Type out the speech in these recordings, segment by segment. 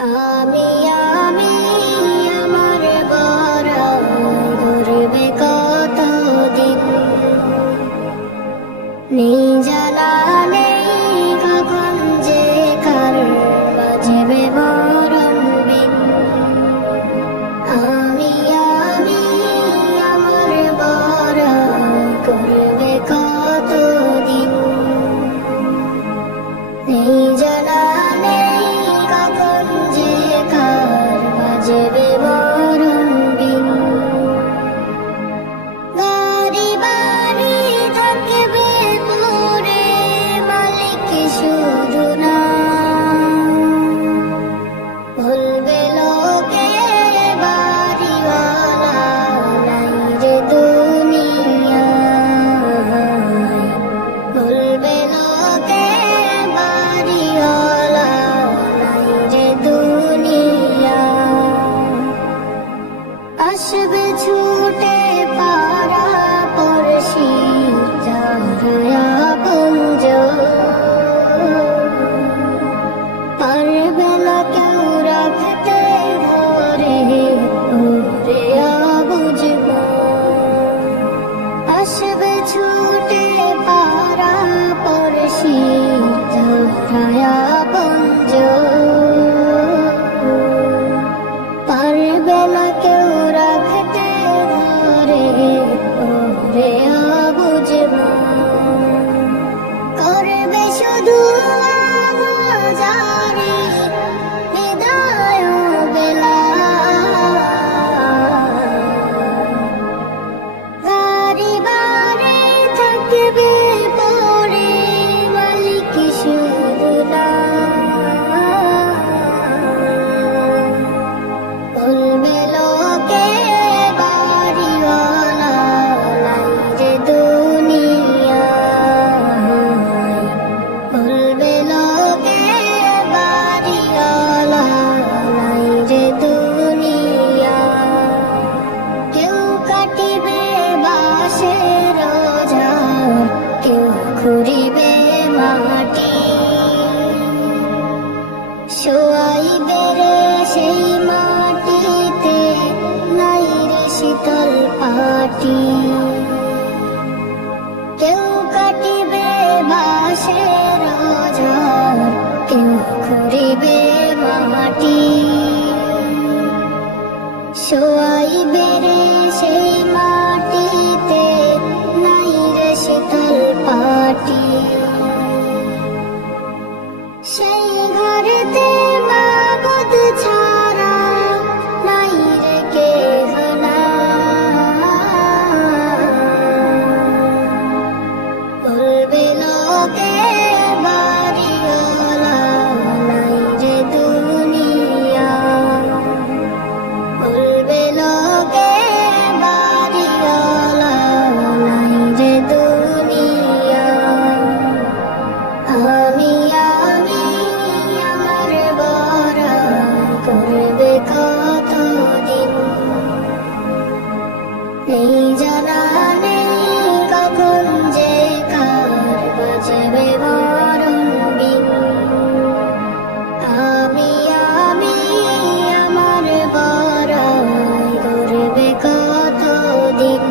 আমি আমি আমার বড়াই ধরবে কতদিন, নেই জানা নেই কখন যে কার বাজবে মরণ বিন। আমি আমি আমার বড়াই করবে কতদিন, নেই জানা নেই কখন যে কার বাজবে মরণ বিন। গাড়ি বাড়ি থাকবে পরে মালিক শুধু না, বলবে লোকে বাড়িওয়ালা নাই রে দুনিয়ায়, বলবে লোকে বাড়িওয়ালা নাই রে দুনিয়ায়। আসবে ছুটে পাড়া পড়শি যারা আপনজন, পারবে না কেউ রাখতে ধরে ওরে অবুঝ মন। আসবে ছুটে পাড়া পড়শি যারা আপনজন, পারবে না কেউ রাখতে ধরে ওরে অবুঝ মন। করবে শুধু আহাজারি হৃদয় বেলা, গাড়ি বাড়ি থাকবে পরে মালিক শুধু না, বলবে লোকে বাড়িওয়ালা নাই রে দুনিয়ায়, বলবে লোকে বাড়িওয়ালা নাই রে দুনিয়ায়। কেউ কাটিবে বাঁশের ঝাড়, কেউ খুঁড়িবে মাটি, শোয়াইবে রে সেই মাটিতে নাই রে শীতল পাটি। কেউ কাটিবে বাঁশের ঝাড়, কেউ খুঁড়িবে মাটি, শোয়াইবে রে সেই মাটিতে নাই রে শীতল পাটি। সেই ঘরেতে মাবুদ ছাড়া নাই রে কেহ নাই, বলবে লোকে বাড়িওয়ালা নাই রে দুনিয়ায়, বলবে লোকে বাড়িওয়ালা নাই রে দুনিয়ায়। আমি আমি আমার বড়াই করবে কতদিন, নেই জানা নেই কখন যে কার বাজবে মরণ বিন। আমি আমি আমার বড়াই করবে কতদিন,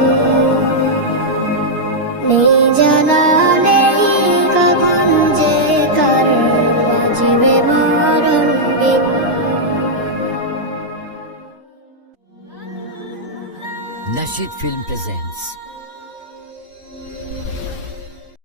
নেই জানা নেই কখন যে কার বাজবে মরণ বিন। Nasheed Film presents